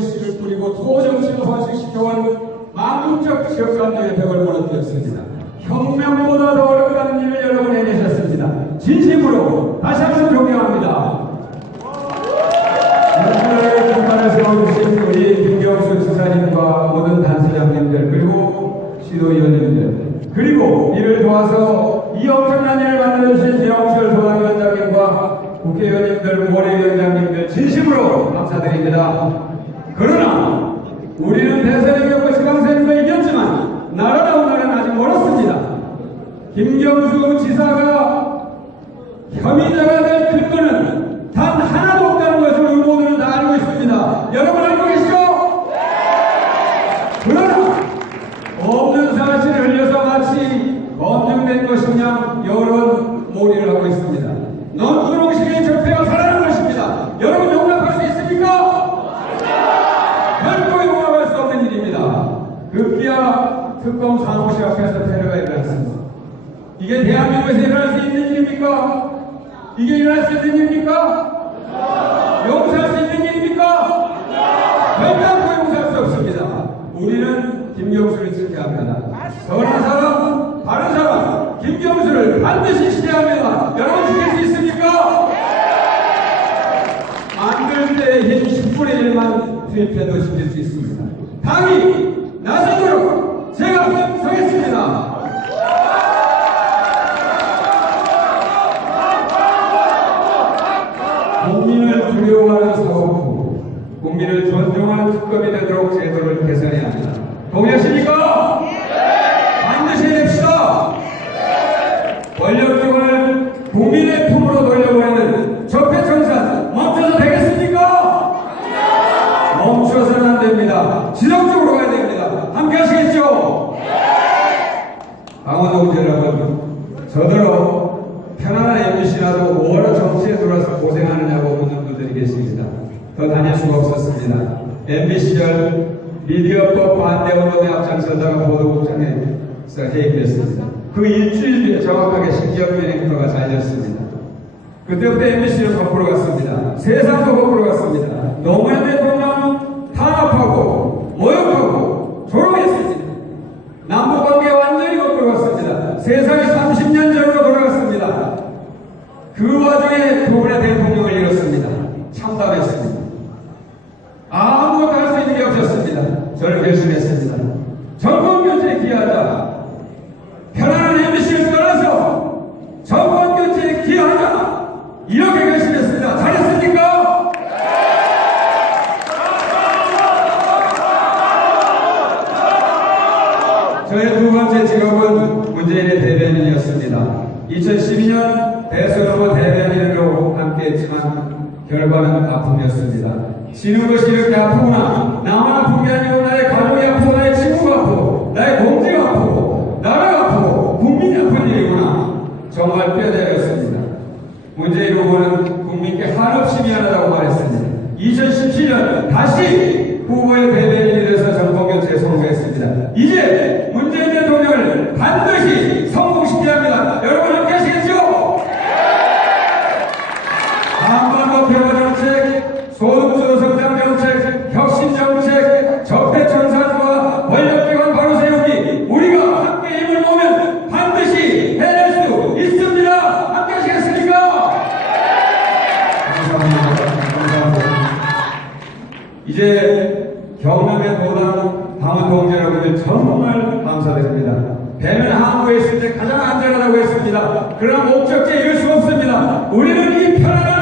씨를 뿌리고 토정치를 헌식시켜온 망국적 지역감정의 벽을 무너뜨렸습니다. 혁명보다 더 어렵다는 일을 여러분 해내셨습니다. 진심으로 다시 한번 존경합니다. 연주를 중간에 세워주신 우리 김경수 지사님과 모든 단체장님들 그리고 시도위원님들 그리고 이를 도와서 이 엄청난 일을 만들어주신 지영철 소방위원장님과 국회의원님들 모래위원장님들 진심으로 감사드립니다. 그러나 우리는 대선에 겪고 지방선거 이겼지만 나라다운 나라는 아직 멀었습니다. 김경수 지사가 혐의자가 될 근거는 단 하나도 없다는 것을 우리 모두는 다 알고 있습니다. 여러분 알고 계시죠? 그러나 없는 사실을 흘려서 마치 검증된 것이냐 여론 몰이를 하고 있습니다. 논두렁식의 적폐가 살아나는 것입니다. 여러분 용납할 수 있습니까? 결코 용납할 수 없는 일입니다. 특검 사무실 앞에서 테러가 일어났습니다. 이게 대한민국에서 일어날 수 있는 일입니까? 이게 일어날 수 있는 일입니까? 용서할 수 있는 일입니까? 결단코 용서할 수 없습니다. 우리는 김경수를 지켜야 합니다. 선한 사람, 바른 사람, 김경수를 반드시 지켜야 합니다. 여러분 지킬 수 있습니까? 만들 때의 힘 10분의 1만 투입해도 지킬 수 있습니다. 당이 나서도록 제가 서겠습니다. 국민을 두려워하는 사법부, 국민을 존중하는 특검이 되도록 제도를 개선해야 합니다. 동의하십니까? 저더러 편안한 MBC라도 뭐하러 정치에 들어와서 고생하느냐고 묻는 분들이 계십니다. 더 다닐 수가 없었습니다. MB 시절 미디어법 반대 운동에 앞장서다가 보도국장에서 해임됐습니다. 그 일주일 뒤에 정확하게 앵커가 잘렸습니다. 그때부터 MBC는 거꾸로 갔습니다. 세상도 거꾸로 갔습니다. 노무현 대통령 탄압하고 모욕하고 조롱했습니다. 남북관계 완전히 거꾸로 갔습니다. 30년 전으로 돌아갔습니다. 그 와중에 두 분의 대통령을 잃었습니다. 참담했습니다. 아무것도 할 수 있는 게 없었습니다. 저를 결심했습니다. 정권 교체에 기여하자. 편안한 MBC를 떠나서 정권 교체에 기여하자. 이렇게 결심했습니다. 잘했습니까? 저의 두 번째 직업은 문재인의 대변인이었습니다. 2012년 대선 후보 대변인으로 함께 했지만 결과는 아픔이었습니다. 지는 것이 이렇게 아프구나. 나만 아픈 게 아니고 나의 가족이 아프고 나의 친구가 아프고 나의 동지가 아프고 나라가 아프고 국민이 아픈 일이구나. 정말 뼈대였습니다. 문재인 후보는 국민께 한없이 미안하다고 말했습니다. 2017년 다시 후보의 대변인이 돼서 정권교체에 성공했습니다. 이제 이제 경남의 도당 방언 동지 여러분들 정말 감사드립니다. 배는 항구에 있을 때 가장 안전하다고 했습니다. 그러나 목적지에 이룰 수 없습니다. 우리는 이 편안한